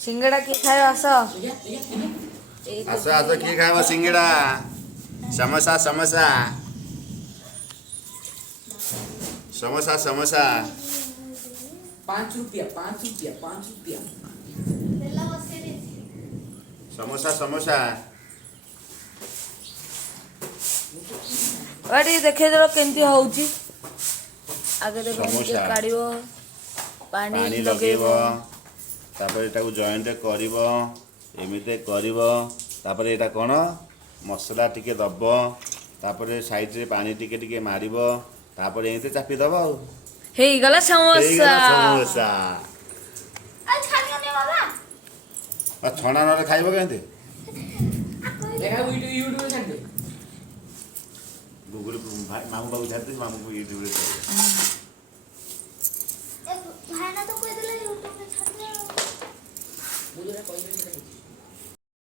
सिंगड़ा की खाए आस आस आस किए खाइब सिंगड़ा समोसा समोसा समोसा समोसा 5 रुपया 5 रुपया समोसा समोसा अरे देखे देलो केंती होउची आगे देखो समोसा। काढ़िबो पानी पानी लगेब लगेब तापर एटाକୁ जॉइंट करिब एमिते करिब तापर एटा कोन मसला टिके दब तापर साइड रे पानी टिके टिके मारिब तापर एमिते चापी दब आ हे गला समोसा समोसा आज खानी होने बाबा आ छणा नले खाइब केंते देखा यूट्यूब में छाड़ दे गूगल मामू बाबू छाड़ दे मामू को यूट्यूब रे भाई ना तो कोई दिला यूट्यूब में छाड़ दे मुझे कोई नहीं